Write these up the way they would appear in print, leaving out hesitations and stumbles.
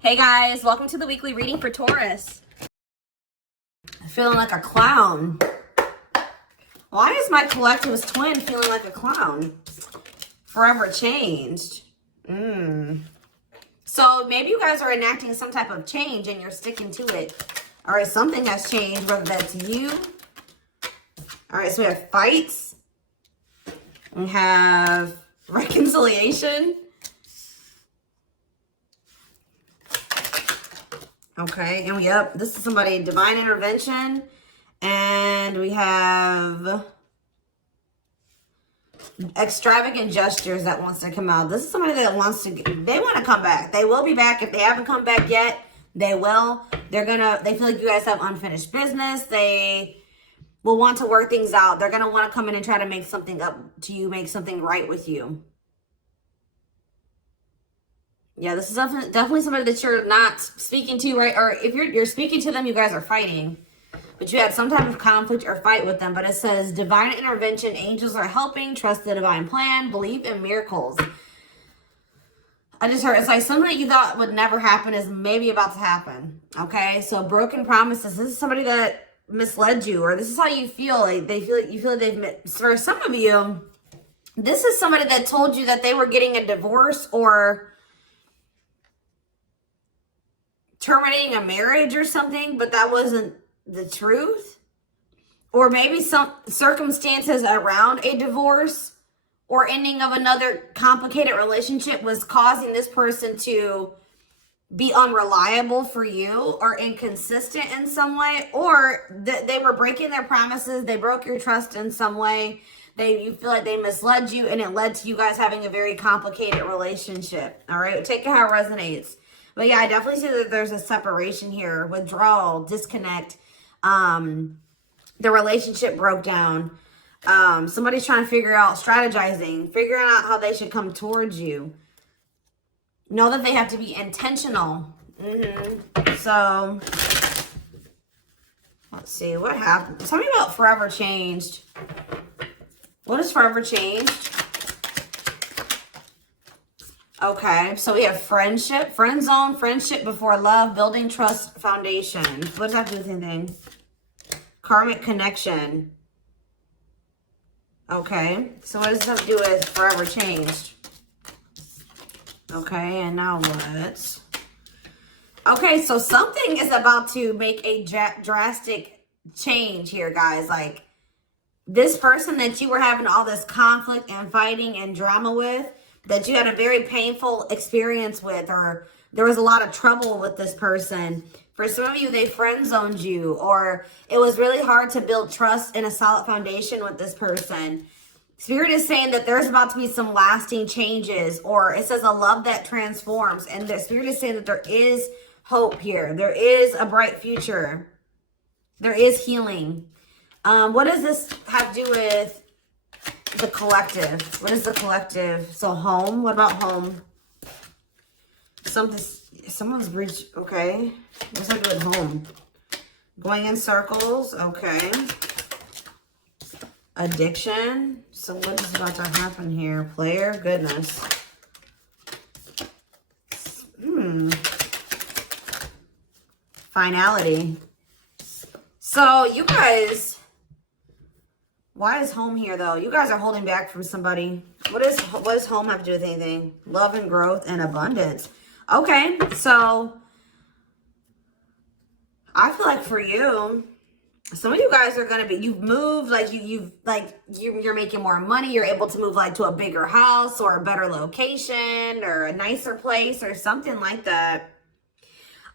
Hey guys, welcome to the weekly reading for Taurus. I'm feeling like a clown. Why is my collectivist twin feeling like a clown? Forever changed. So maybe you guys are enacting some type of change and you're sticking to it. All right, something has changed, whether that's you. All right, so we have fights. We have reconciliation. Okay, and this is somebody, divine intervention. And we have extravagant gestures that wants to come out. This is somebody that wants to, they want to come back. They will be back. If they haven't come back yet, they will. They feel like you guys have unfinished business. They will want to work things out. They're going to want to come in and try to make something up to you, make something right with you. Yeah, this is definitely somebody that you're not speaking to, right? Or if you're speaking to them, you guys are fighting. But you had some type of conflict or fight with them. But it says, divine intervention, angels are helping, trust the divine plan, believe in miracles. I just heard, it's like something that you thought would never happen is maybe about to happen. Okay, so broken promises. This is somebody that misled you, or this is how you feel. Like you feel like they've, for some of you, this is somebody that told you that they were getting a divorce or terminating a marriage or something, but that wasn't the truth. Or maybe some circumstances around a divorce or ending of another complicated relationship was causing this person to be unreliable for you or inconsistent in some way, or they were breaking their promises. They broke your trust in some way. You feel like they misled you, and it led to you guys having a very complicated relationship. All right, take it how it resonates. But yeah, I definitely see that there's a separation here, withdrawal, disconnect. The relationship broke down. Somebody's trying to figure out, strategizing, figuring out how they should come towards you. Know that they have to be intentional. So, let's see, what happened? Tell me about forever changed. What is forever changed? Okay, so we have friendship, friend zone, friendship before love, building trust foundation. What does that have to do with anything? Karmic connection. Okay, so what does this have to do with forever changed? Okay, and now what? Okay, so something is about to make a drastic change here, guys. Like, this person that you were having all this conflict and fighting and drama with, that you had a very painful experience with, or there was a lot of trouble with this person. For some of you, they friend zoned you, or it was really hard to build trust and a solid foundation with this person. Spirit is saying that there's about to be some lasting changes, or it says a love that transforms. And the Spirit is saying that there is hope here. There is a bright future. There is healing. What does this have to do with the collective? What is the collective? So home. What about home? Someone's reached. Okay. What's that do with home? Going in circles. Okay. Addiction. So what is about to happen here? Player. Goodness. Finality. So you guys, why is home here though? You guys are holding back from somebody. What does home have to do with anything? Love and growth and abundance. Okay, so I feel like for you, some of you guys are gonna be, you've moved, like you're making more money. You're able to move like to a bigger house or a better location or a nicer place or something like that.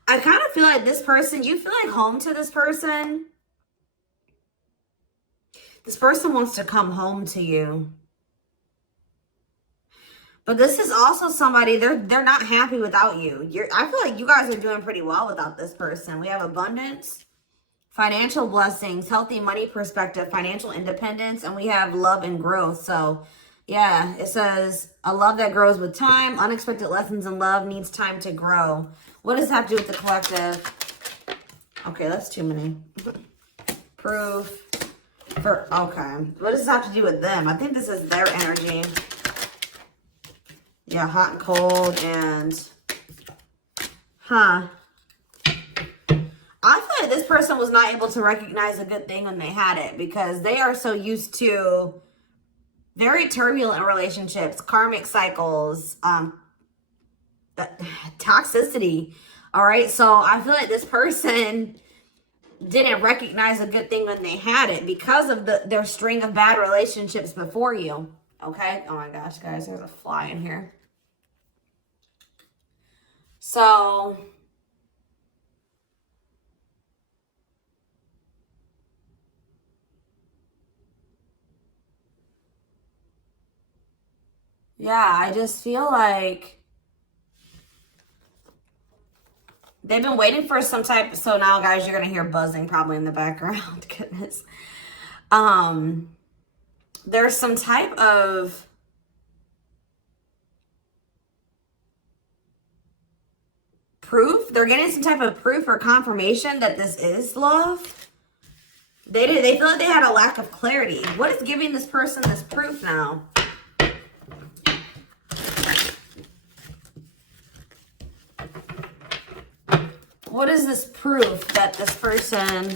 I kind of feel like this person, you feel like home to this person. This person wants to come home to you. But this is also somebody, they're not happy without you. I feel like you guys are doing pretty well without this person. We have abundance, financial blessings, healthy money perspective, financial independence, and we have love and growth. So yeah, it says a love that grows with time. Unexpected lessons in love needs time to grow. What does that have to do with the collective? Okay, that's too many. Proof. Okay. What does this have to do with them? I think this is their energy. Yeah, hot and cold and Huh. I feel like this person was not able to recognize a good thing when they had it because they are so used to very turbulent relationships, karmic cycles, toxicity. All right. So I feel like this person didn't recognize a good thing when they had it because of their string of bad relationships before you. Okay. Oh my gosh, guys, there's a fly in here. So yeah, I just feel like they've been waiting for some type. So now, guys, you're gonna hear buzzing probably in the background. Goodness. There's some type of proof. They're getting some type of proof or confirmation that this is love. They feel like they had a lack of clarity. What is giving this person this proof now? What is this proof that this person...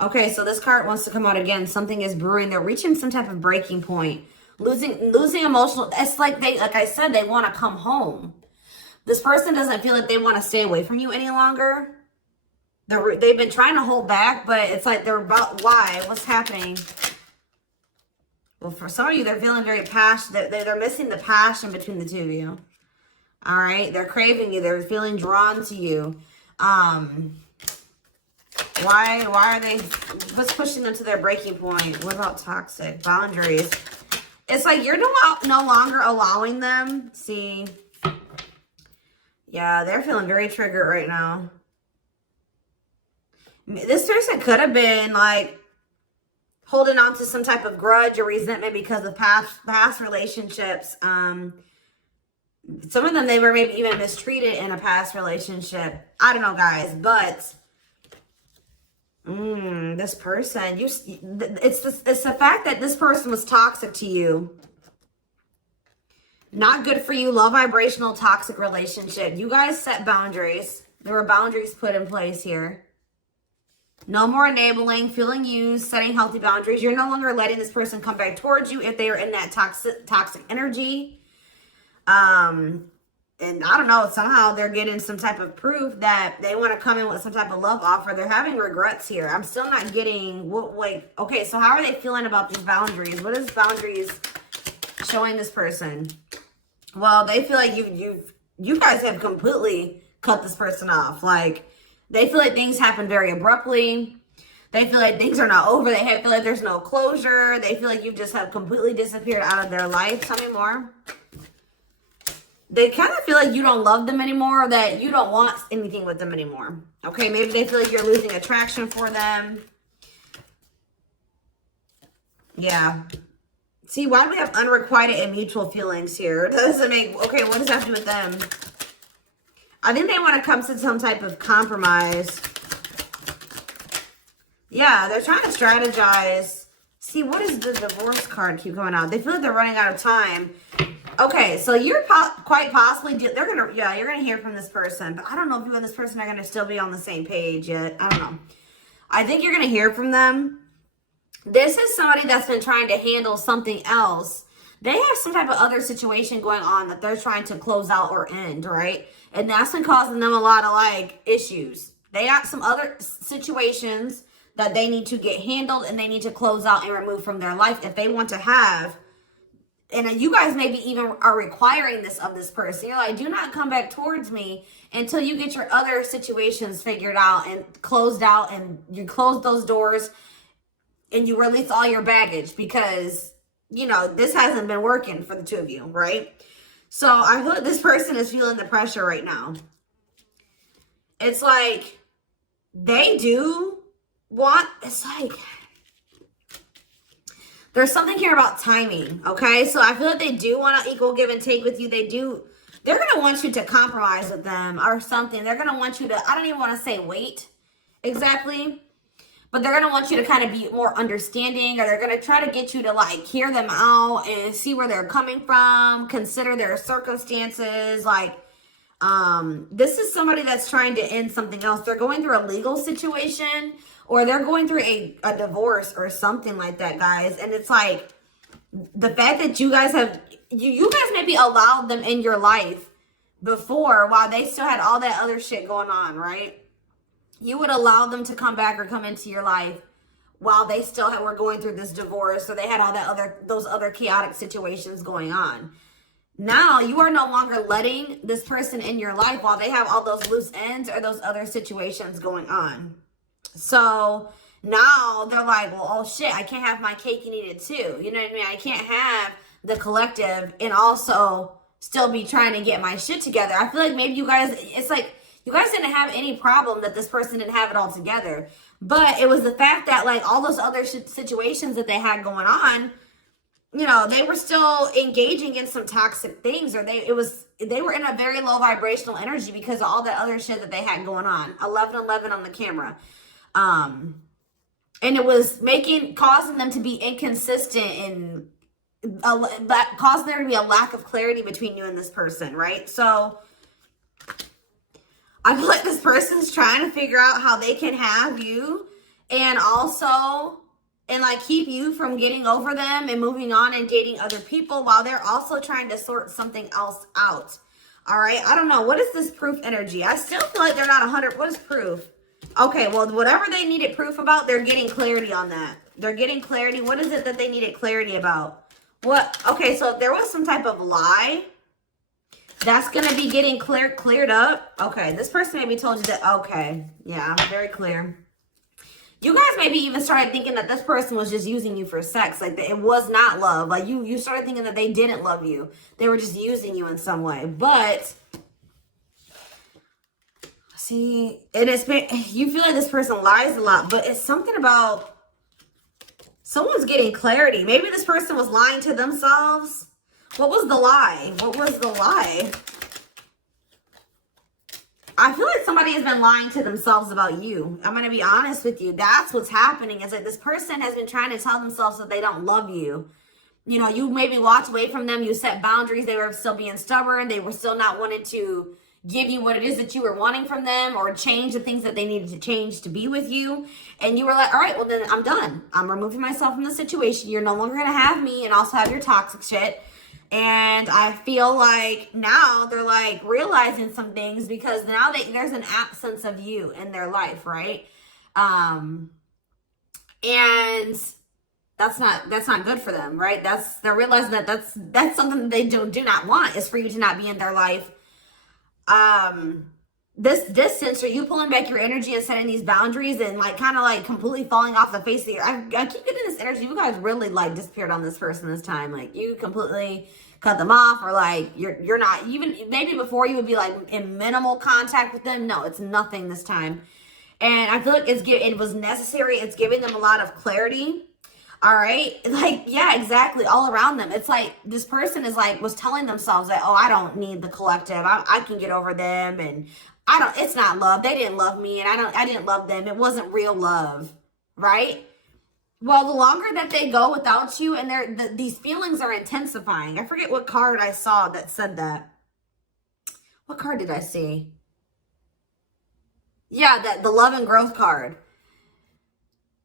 Okay, so this card wants to come out again. Something is brewing. They're reaching some type of breaking point. Losing emotional... It's like I said, they want to come home. This person doesn't feel like they want to stay away from you any longer. They've been trying to hold back, but it's like they're about... Why? What's happening? Well, for some of you, they're feeling very passionate. They're missing the passion between the two of you. All right? They're craving you. They're feeling drawn to you. Why are they... What's pushing them to their breaking point? What about toxic? Boundaries. It's like you're no longer allowing them. See? Yeah, they're feeling very triggered right now. This person could have been like holding on to some type of grudge or resentment because of past relationships. Some of them, they were maybe even mistreated in a past relationship. I don't know, guys, but this person, it's the fact that this person was toxic to you. Not good for you. Low vibrational toxic relationship. You guys set boundaries. There were boundaries put in place here. No more enabling, feeling used, setting healthy boundaries. You're no longer letting this person come back towards you if they are in that toxic energy. And I don't know, somehow they're getting some type of proof that they want to come in with some type of love offer. They're having regrets here. I'm still not getting what, like, okay, so how are they feeling about these boundaries? What is boundaries showing this person? Well, they feel like you guys have completely cut this person off. Like, they feel like things happen very abruptly. They feel like things are not over. They feel like there's no closure. They feel like you just have completely disappeared out of their life. Tell me more. They kind of feel like you don't love them anymore, or that you don't want anything with them anymore. Okay, maybe they feel like you're losing attraction for them. Yeah. See, why do we have unrequited and mutual feelings here? That doesn't make... Okay, what does that have to do with them? I think they want to come to some type of compromise. Yeah, they're trying to strategize. See, what does the divorce card keep coming out? They feel like they're running out of time. Okay, so you're quite possibly... you're going to hear from this person. But I don't know if you and this person are going to still be on the same page yet. I don't know. I think you're going to hear from them. This is somebody that's been trying to handle something else. They have some type of other situation going on that they're trying to close out or end, right? And that's been causing them a lot of, like, issues. They got some other situations that they need to get handled and they need to close out and remove from their life if they want to have. And you guys maybe even are requiring this of this person. You're like, do not come back towards me until you get your other situations figured out and closed out, and you close those doors and you release all your baggage, because, you know, this hasn't been working for the two of you, right? So I feel like this person is feeling the pressure right now. It's like they do want, it's like, there's something here about timing, okay? So I feel like they do want an equal give and take with you. They're going to want you to compromise with them or something. They're going to want you to, I don't even want to say wait exactly, but they're going to want you to kind of be more understanding, or they're going to try to get you to, like, hear them out and see where they're coming from, consider their circumstances. Like, This is somebody that's trying to end something else. They're going through a legal situation, or they're going through a divorce or something like that, guys. And it's like, the fact that you guys have, you guys maybe allowed them in your life before while they still had all that other shit going on, right? You would allow them to come back or come into your life while they still were going through this divorce, so they had all that those other chaotic situations going on. Now you are no longer letting this person in your life while they have all those loose ends or those other situations going on. So now they're like, well, oh shit, I can't have my cake and eat it too. You know what I mean? I can't have the collective and also still be trying to get my shit together. I feel like maybe you guys, it's like, you guys didn't have any problem that this person didn't have it all together. But it was the fact that, like, all those other situations that they had going on, you know, they were still engaging in some toxic things, or they were in a very low vibrational energy because of all that other shit that they had going on. 1111 on the camera. And it was causing them to be inconsistent and causing there to be a lack of clarity between you and this person, right? So I feel like this person's trying to figure out how they can have you and also, and like keep you from getting over them and moving on and dating other people while they're also trying to sort something else out. All right. I don't know. What is this proof energy? I still feel like they're not 100. What is proof? Okay. Well, whatever they needed proof about, they're getting clarity on that. They're getting clarity. What is it that they needed clarity about? What? Okay. So if there was some type of lie, that's going to be getting cleared up. Okay. This person maybe told you that. Okay. Yeah. Very clear. You guys maybe even started thinking that this person was just using you for sex. Like, it was not love. Like, you started thinking that they didn't love you. They were just using you in some way. But, see, you feel like this person lies a lot. But it's something about someone's getting clarity. Maybe this person was lying to themselves. What was the lie? What was the lie? I feel like somebody has been lying to themselves about you. I'm going to be honest with you. That's what's happening. Is that this person has been trying to tell themselves that they don't love you. You know, you maybe walked away from them. You set boundaries. They were still being stubborn. They were still not wanting to give you what it is that you were wanting from them, or change the things that they needed to change to be with you. And you were like, all right, well then I'm done. I'm removing myself from the situation. You're no longer going to have me and also have your toxic shit. And I feel like now they're like realizing some things because now there's an absence of you in their life, right? And that's not good for them, right? They're realizing that that's something that they do not want, is for you to not be in their life. This distance, or you pulling back your energy and setting these boundaries and like kind of like completely falling off the face of the earth. I keep getting this energy. You guys really like disappeared on this person this time. Like, you completely cut them off, or like you're not even, maybe before you would be like in minimal contact with them. No, it's nothing this time. And I feel like it was necessary. It's giving them a lot of clarity. All right. Like, yeah, exactly. All around them. It's like this person was telling themselves that, oh, I don't need the collective. I can get over them. And it's not love. They didn't love me, and I didn't love them. It wasn't real love. Right. Well, the longer that they go without you, and these feelings are intensifying. I forget what card I saw that said that. What card did I see? Yeah, the love and growth card.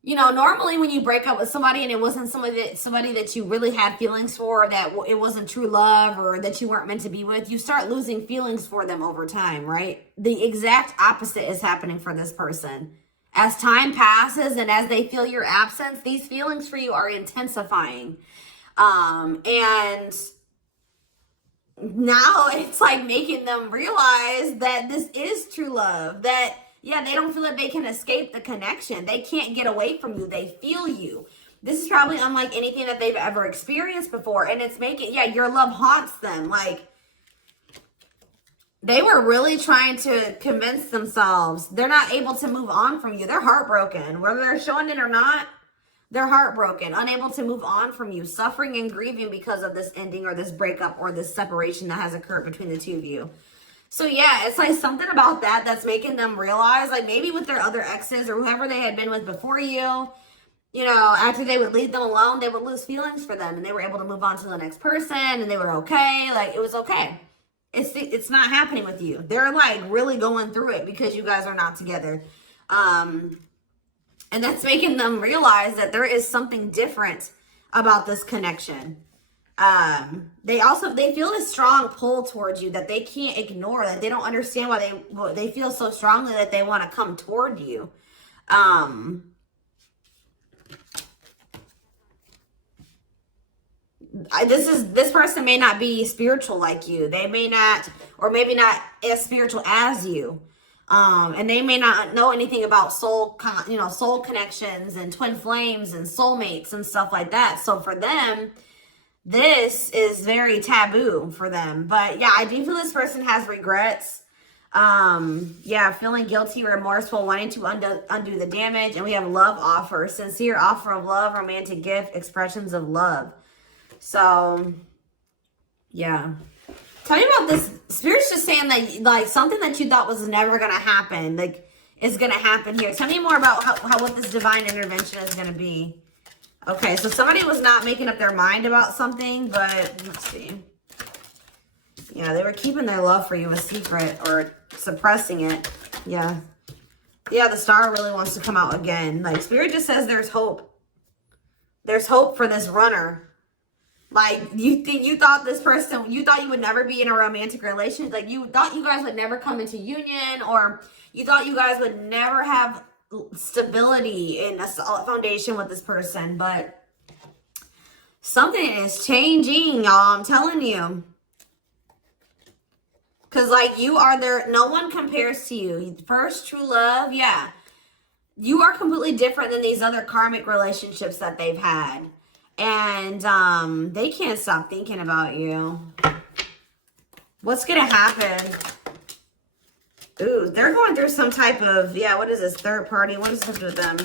You know, normally when you break up with somebody and it wasn't somebody that you really had feelings for, or that it wasn't true love, or that you weren't meant to be with, you start losing feelings for them over time, right? The exact opposite is happening for this person. As time passes and as they feel your absence, these feelings for you are intensifying. And now it's like making them realize that this is true love. That, yeah, they don't feel like they can escape the connection. They can't get away from you. They feel you. This is probably unlike anything that they've ever experienced before. And it's making, yeah, your love haunts them. Like, they were really trying to convince themselves they're not able to move on from you. They're heartbroken. Whether they're showing it or not, they're heartbroken, unable to move on from you, suffering and grieving because of this ending or this breakup or this separation that has occurred between the two of you. So yeah, it's like something about that's making them realize, like maybe with their other exes or whoever they had been with before you, you know, after they would leave them alone, they would lose feelings for them, and they were able to move on to the next person, and they were okay. Like, it was okay. It's not happening with you. They're like really going through it because you guys are not together. And that's making them realize that there is something different about this connection. They feel this strong pull towards you that they can't ignore, that they don't understand why they feel so strongly that they want to come toward you. This person may not be spiritual like you. They may not, or maybe not as spiritual as you. And they may not know anything about soul connections and twin flames and soulmates and stuff like that. So for them, this is very taboo for them. But yeah, I do feel this person has regrets. Yeah, feeling guilty, remorseful, wanting to undo the damage. And we have love offer, sincere offer of love, romantic gift, expressions of love. So, yeah. Tell me about this. Spirit's just saying that, like, something that you thought was never going to happen, like, is going to happen here. Tell me more about what this divine intervention is going to be. Okay, so somebody was not making up their mind about something, but let's see. Yeah, they were keeping their love for you a secret or suppressing it. Yeah. Yeah, the star really wants to come out again. Like, Spirit just says there's hope. There's hope for this runner. Like, you thought this person, you thought you would never be in a romantic relationship. Like, you thought you guys would never come into union, or you thought you guys would never have stability in a solid foundation with this person. But something is changing, y'all. I'm telling you. Because, like, you are there. No one compares to you. First true love, yeah. You are completely different than these other karmic relationships that they've had. And they can't stop thinking about you. What's going to happen? Ooh, they're going through some type of, yeah, what is this? Third party? What does this have to do with them?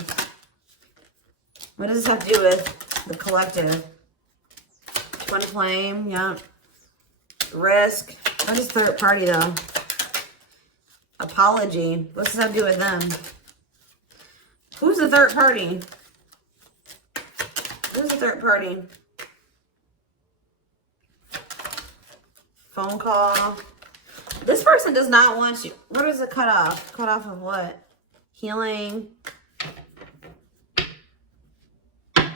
What does this have to do with the collective? Twin flame, yeah. Risk. What is third party, though? Apology. What's this have to do with them? Who's the third party? Who's the third party? Phone call. This person does not want you. What is it cut off? Cut off of what? Healing.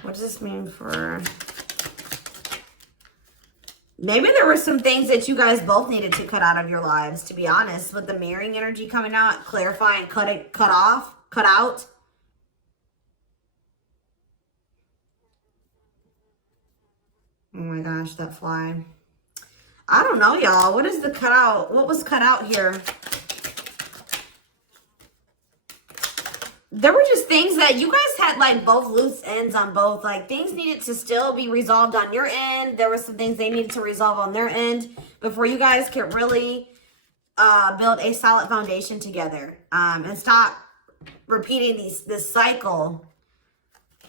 What does this mean for... Maybe there were some things that you guys both needed to cut out of your lives, to be honest. With the mirroring energy coming out, clarifying, cut out. Oh my gosh, that fly. I don't know, y'all. What is the cutout? What was cut out here? There were just things that you guys had, like, both loose ends on both. Like, things needed to still be resolved on your end. There were some things they needed to resolve on their end before you guys could really build a solid foundation together. And stop repeating this cycle.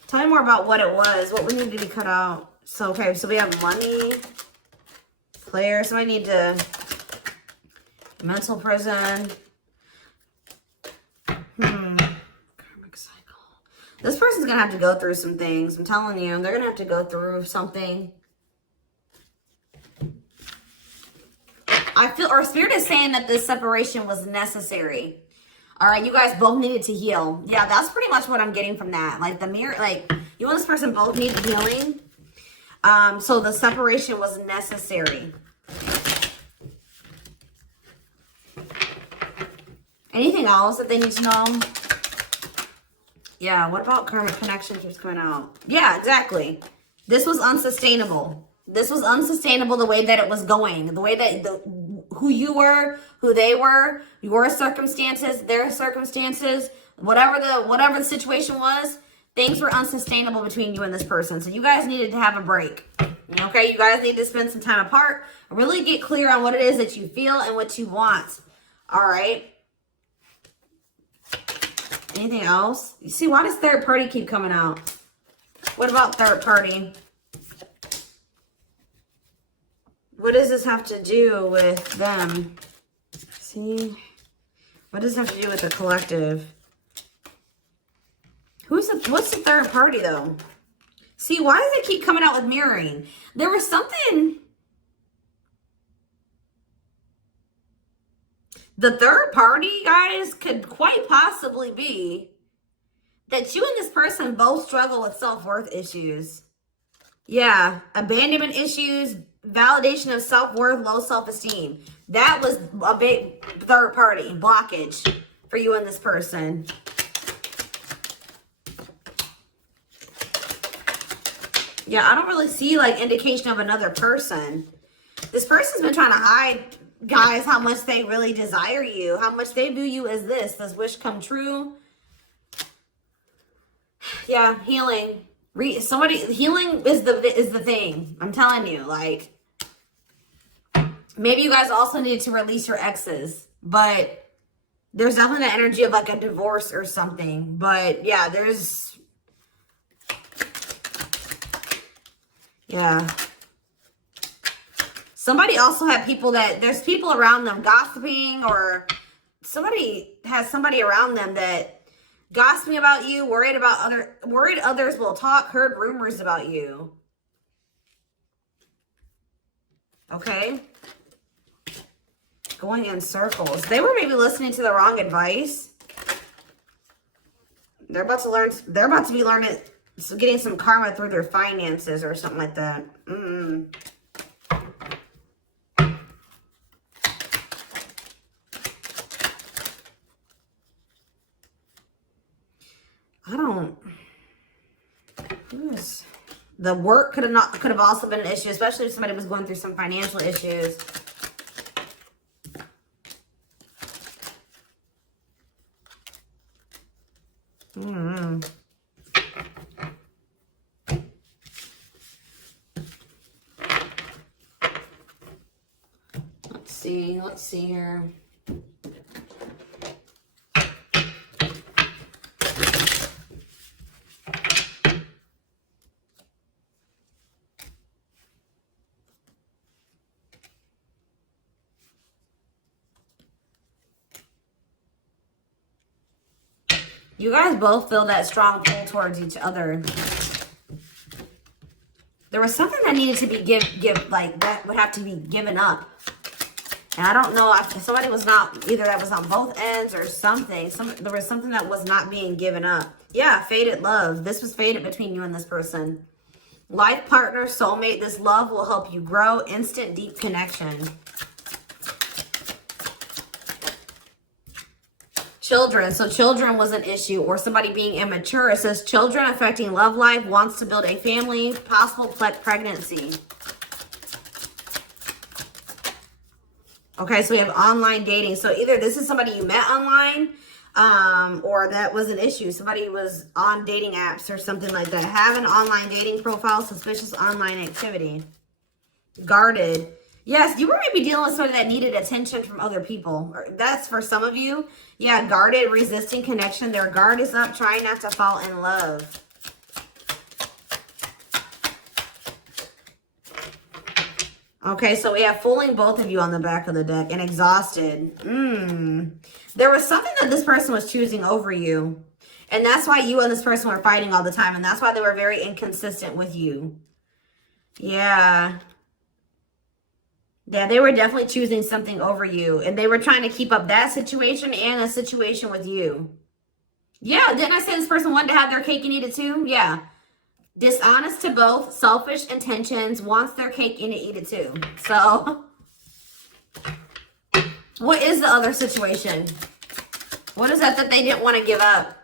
Tell me more about what it was. What we needed to be cut out. So, okay, so we have money, player. So I need to, mental prison. Karmic cycle. This person's going to have to go through some things. I'm telling you, they're going to have to go through something. I feel, or Spirit is saying that this separation was necessary. All right, you guys both needed to heal. Yeah, that's pretty much what I'm getting from that. Like, the mirror, like, you and this person both need healing. So the separation was necessary. Anything else that they need to know? Yeah, what about karmic connections was coming out? Yeah, exactly. This was unsustainable. This was unsustainable the way that it was going. The way that who you were, who they were, your circumstances, their circumstances, whatever the situation was, things were unsustainable between you and this person. So you guys needed to have a break. Okay, you guys need to spend some time apart. Really get clear on what it is that you feel and what you want. All right. Anything else? You see, why does third party keep coming out? What about third party? What does this have to do with them? See? What does this have to do with the collective? What's the third party, though? See, why does it keep coming out with mirroring? There was something... The third party, guys, could quite possibly be that you and this person both struggle with self-worth issues. Yeah, abandonment issues, validation of self-worth, low self-esteem. That was a big third party blockage for you and this person. Yeah, I don't really see like indication of another person. This person's been trying to hide, guys, how much they really desire you, how much they view you as this wish come true. Yeah, healing. Healing is the thing. I'm telling you, like, maybe you guys also need to release your exes, but there's definitely the energy of like a divorce or something. But yeah, yeah. Somebody also had people there's people around them gossiping, or somebody has somebody around them that gossiping about you, worried others will talk, heard rumors about you. Okay. Going in circles. They were maybe listening to the wrong advice. They're about to be learning, getting some karma through their finances or something like that. The work could have also been an issue, especially if somebody was going through some financial issues. Let's see here. You guys both feel that strong pull towards each other. There was something that needed to be that would have to be given up. And I don't know if somebody was not, either that was on both ends or something. There was something that was not being given up. Yeah, fated love. This was fated between you and this person. Life partner, soulmate. This love will help you grow. Instant, deep connection. Children. So children was an issue, or somebody being immature. It says children affecting love life, wants to build a family, possible pregnancy. Okay, so we have online dating. So either this is somebody you met online, or that was an issue. Somebody was on dating apps or something like that. Have an online dating profile, suspicious online activity. Guarded. Yes, you were maybe dealing with somebody that needed attention from other people. That's for some of you. Yeah, guarded, resisting connection. Their guard is up, trying not to fall in love. Okay, so we have fooling both of you on the back of the deck and exhausted. There was something that this person was choosing over you. And that's why you and this person were fighting all the time. And that's why they were very inconsistent with you. Yeah. Yeah, they were definitely choosing something over you. And they were trying to keep up that situation and a situation with you. Yeah, didn't I say this person wanted to have their cake and eat it too? Yeah. Dishonest to both, selfish intentions, wants their cake and to eat it too. So, what is the other situation? What is that they didn't want to give up?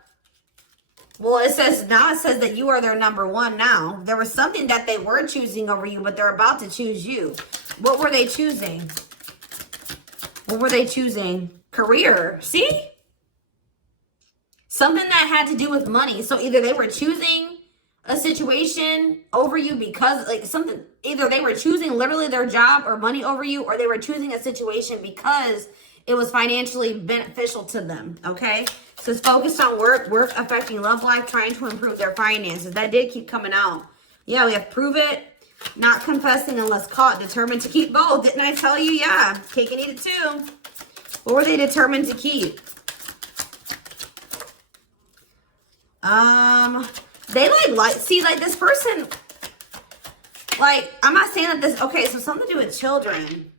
Well, it says that you are their number one now. There was something that they were choosing over you, but they're about to choose you. What were they choosing? What were they choosing? Career. See? Something that had to do with money. So either they were choosing a situation over you because either they were choosing literally their job or money over you, or they were choosing a situation because it was financially beneficial to them. Okay, so it's focused on work affecting love life, trying to improve their finances. That did keep coming out. Yeah, we have prove it, not confessing unless caught, determined to keep both. Didn't I tell you? Yeah, cake and eat it too. What were they determined to keep? They like this person, I'm not saying that okay, so something to do with children.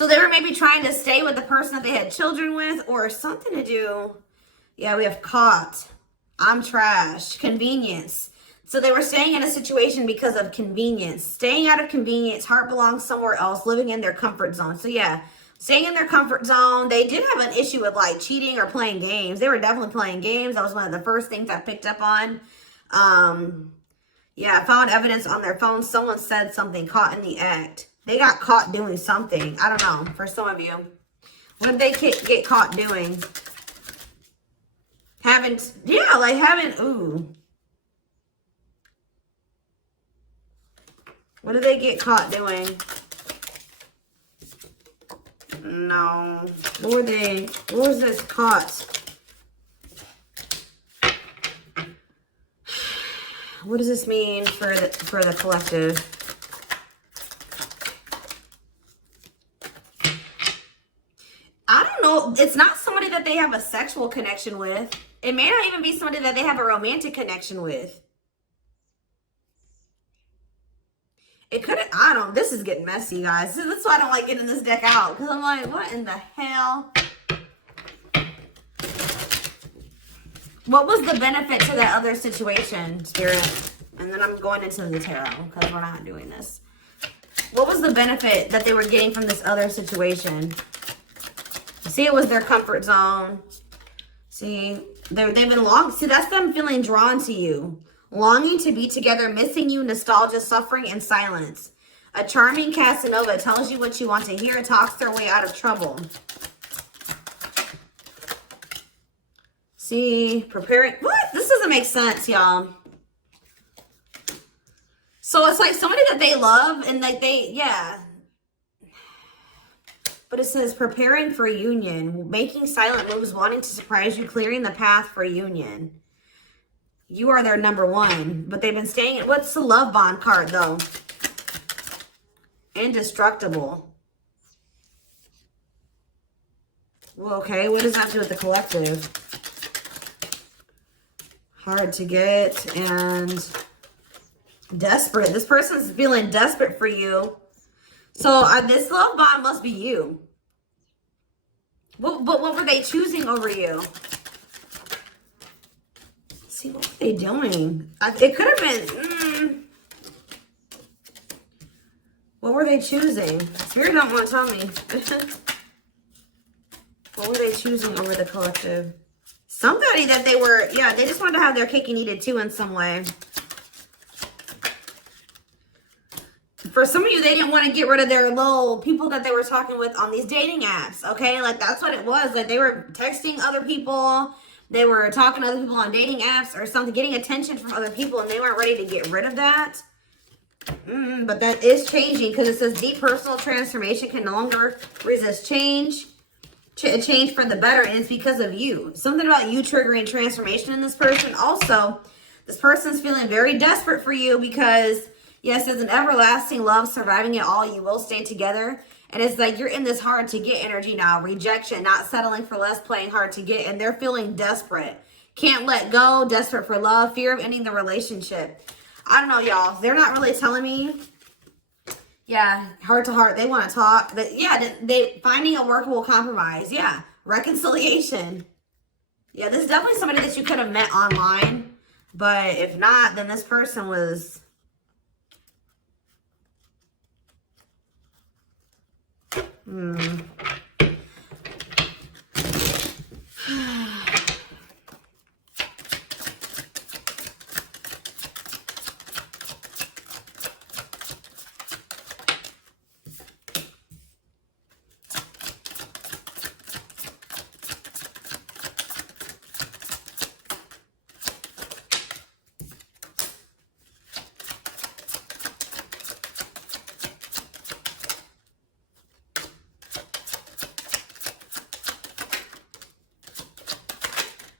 So they were maybe trying to stay with the person that they had children with, or something to do. Yeah, we have caught. I'm trash. Convenience. So they were staying in a situation because of convenience. Staying out of convenience. Heart belongs somewhere else. Living in their comfort zone. So yeah, staying in their comfort zone. They did have an issue with like cheating or playing games. They were definitely playing games. That was one of the first things I picked up on. Yeah, I found evidence on their phone. Someone said something, caught in the act. They got caught doing something. I don't know. For some of you. What did they get caught doing? Ooh. What did they get caught doing? No. What was this caught? What does this mean for the collective? I don't know. It's not somebody that they have a sexual connection with. It may not even be somebody that they have a romantic connection with. It could have, this is getting messy, guys. That's why I don't like getting this deck out. Because I'm like, what in the hell? What was the benefit to that other situation, Spirit? And then I'm going into the tarot because we're not doing this. What was the benefit that they were getting from this other situation? See, it was their comfort zone. See, they've been long. See, that's them feeling drawn to you. Longing to be together, missing you, nostalgia, suffering, and silence. A charming Casanova tells you what you want to hear, talks their way out of trouble. See, preparing. What? This doesn't make sense, y'all. So it's like somebody that they love and like yeah. But it says preparing for union, making silent moves, wanting to surprise you, clearing the path for union. You are their number one, but they've been staying. What's the love bond card though? Indestructible. Well, okay, what does that have to do with the collective? Hard to get and desperate. This person's feeling desperate for you. So this love bond must be you. But what were they choosing over you? See, what were they doing? It could have been... What were they choosing? Spirit don't want to tell me. What were they choosing over the collective? Somebody that they were... Yeah, they just wanted to have their cake and eat it too in some way. For some of you, they didn't want to get rid of their little people that they were talking with on these dating apps, okay? Like, that's what it was. Like, they were texting other people. They were talking to other people on dating apps or something, getting attention from other people, and they weren't ready to get rid of that. But that is changing because it says deep personal transformation can no longer resist change. Change for the better, and it's because of you. Something about you triggering transformation in this person. Also, this person's feeling very desperate for you because... Yes, it's an everlasting love, surviving it all. You will stay together. And it's like you're in this hard to get energy now. Rejection, not settling for less, playing hard to get. And they're feeling desperate. Can't let go, desperate for love, fear of ending the relationship. I don't know, y'all. They're not really telling me. Yeah, heart to heart. They want to talk. But yeah, they finding a workable compromise. Yeah, reconciliation. Yeah, this is definitely somebody that you could have met online. But if not, then this person was...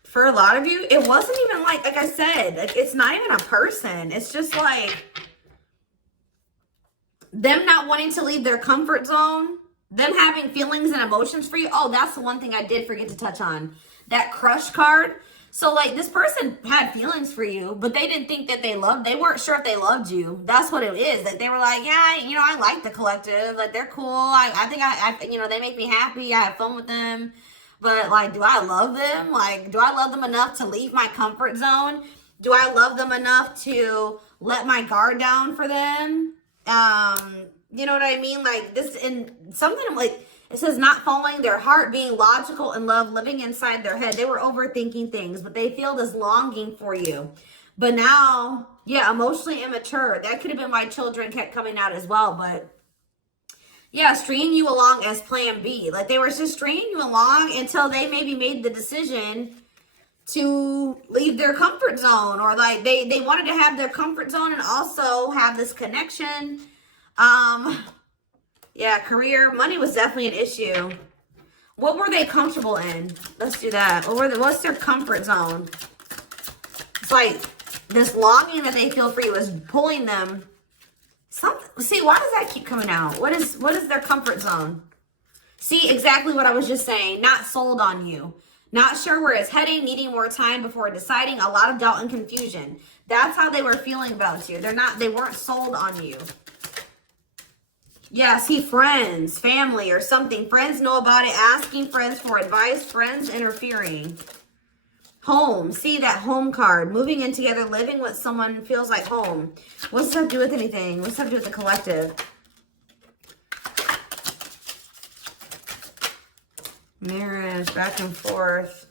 For a lot of you, it wasn't even like I said, it's not even a person. It's just like them not wanting to leave their comfort zone, them having feelings and emotions for you. Oh, that's the one thing I did forget to touch on. That crush card. So, like, this person had feelings for you, but they didn't think that they weren't sure if they loved you. That's what it is. Like, they were like, yeah, you know, I like the collective. Like, they're cool. I think you know, they make me happy. I have fun with them. But, like, do I love them? Like, do I love them enough to leave my comfort zone? Do I love them enough to let my guard down for them? You know what I mean? Like, this, and something like, it says not following their heart, being logical in love, living inside their head. They were overthinking things, but they feel this longing for you. But now, yeah, emotionally immature. That could have been why children kept coming out as well. But yeah, stringing you along as plan B. Like, they were just stringing you along until they maybe made the decision to leave their comfort zone, or like they wanted to have their comfort zone and also have this connection. Yeah, career, money was definitely an issue. What were they comfortable in? Let's do that. What's their comfort zone? It's like this longing that they feel for you is pulling them. See, why does that keep coming out? What is their comfort zone? See, exactly what I was just saying. Not sold on you. Not sure where it's heading, needing more time before deciding, a lot of doubt and confusion. That's how they were feeling about you. They weren't sold on you. Yeah, see, friends, family, or something. Friends know about it, asking friends for advice, friends interfering. Home, see that home card. Moving in together, living with someone feels like home. What's this have to do with anything? What's this have to do with the collective? Marriage, back and forth.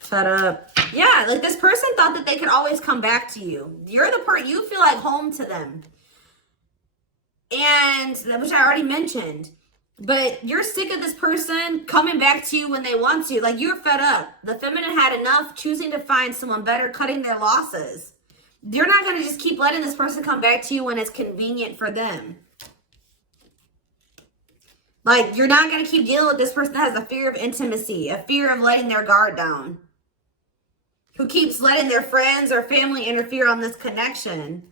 Fed up. Yeah, like this person thought that they could always come back to you. You're the part, you feel like home to them. And, which I already mentioned. But you're sick of this person coming back to you when they want to. Like, you're fed up. The feminine had enough, choosing to find someone better, cutting their losses. You're not going to just keep letting this person come back to you when it's convenient for them. Like, you're not going to keep dealing with this person that has a fear of intimacy, a fear of letting their guard down, who keeps letting their friends or family interfere on this connection.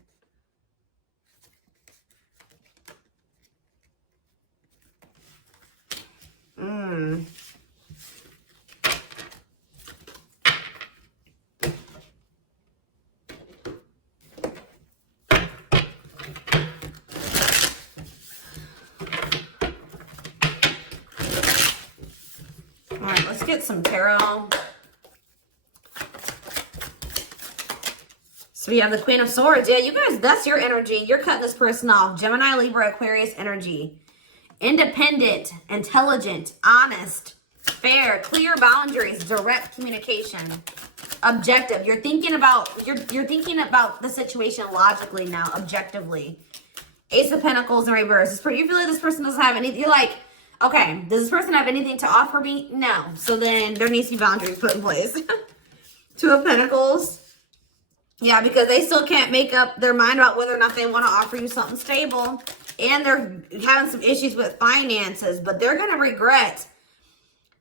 All right, let's get some tarot. So we have the Queen of Swords. Yeah, you guys, that's your energy. You're cutting this person off. Gemini, Libra, Aquarius energy. Independent, intelligent, honest, fair, clear boundaries, direct communication, objective. You're thinking about the situation logically now, objectively. Ace of Pentacles in reverse. You feel like this person doesn't have anything. You're like, okay, does this person have anything to offer me? No. So then there needs to be boundaries put in place. Two of Pentacles. Yeah, because they still can't make up their mind about whether or not they want to offer you something stable. And they're having some issues with finances. But they're going to regret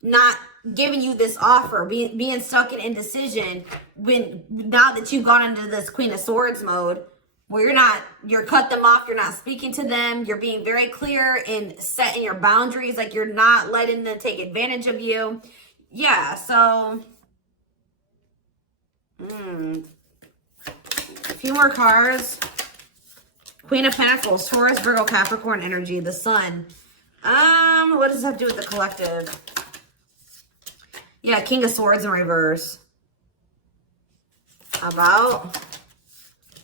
not giving you this offer, being stuck in indecision now that you've gone into this Queen of Swords mode, where you're cut them off, you're not speaking to them, you're being very clear in setting your boundaries, like you're not letting them take advantage of you. Yeah, so a few more cards. Queen of Pentacles, Taurus, Virgo, Capricorn energy, the Sun. What does this have to do with the collective? Yeah, King of Swords in reverse. How about,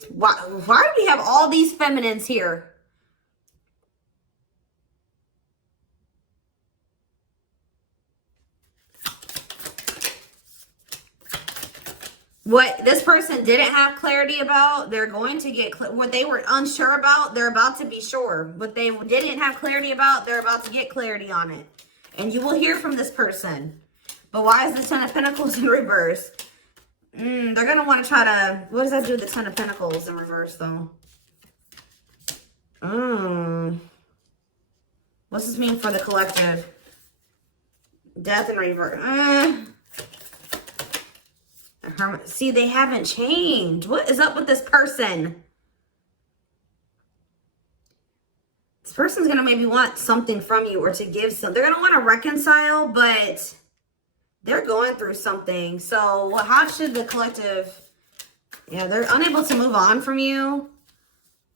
why do we have all these feminines here? What this person didn't have clarity about, they're going to get, what they were unsure about, they're about to be sure. What they didn't have clarity about, they're about to get clarity on it. And you will hear from this person. But why is the Ten of Pentacles in reverse? They're going to want to try to, what does that do with the Ten of Pentacles in reverse, though? What's this mean for the collective? Death in reverse. See, they haven't changed. What is up with this person? This person's going to maybe want something from you or to give some. They're going to want to reconcile, but they're going through something. So how should the collective... Yeah, they're unable to move on from you.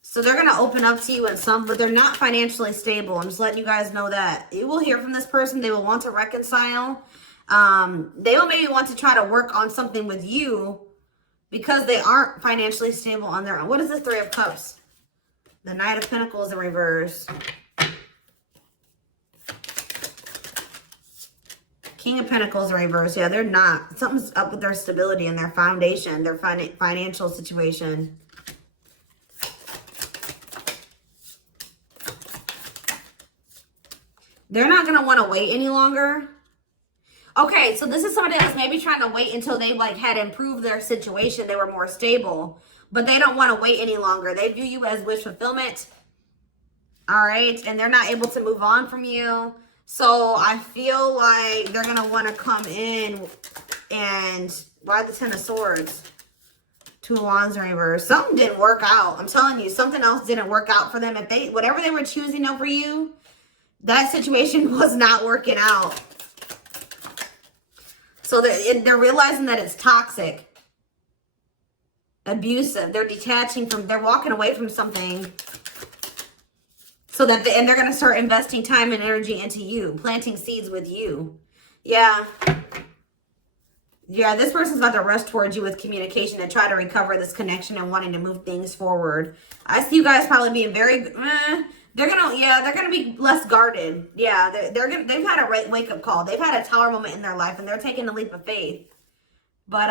So they're going to open up to you in some, but they're not financially stable. I'm just letting you guys know that. You will hear from this person. They will want to reconcile. They will maybe want to try to work on something with you because they aren't financially stable on their own. What is the Three of Cups? The Knight of Pentacles in reverse. King of Pentacles in reverse. Yeah, they're not. Something's up with their stability and their foundation, their financial situation. They're not going to want to wait any longer. Okay, so this is somebody that was maybe trying to wait until they like had improved their situation. They were more stable, but they don't want to wait any longer. They view you as wish fulfillment. All right, and they're not able to move on from you. So I feel like they're going to want to come in and... Why the Ten of Swords? Two of Wands in reverse. Something didn't work out. I'm telling you, something else didn't work out for them. If they, whatever they were choosing over you, that situation was not working out. So they're realizing that it's toxic, abusive. They're detaching from, they're walking away from something. So that, and they're going to start investing time and energy into you, planting seeds with you. Yeah. Yeah, this person's about to rush towards you with communication and try to recover this connection and wanting to move things forward. I see you guys probably being very, they're gonna be less guarded. Yeah, they've had a wake-up call. They've had a tower moment in their life and they're taking a leap of faith. But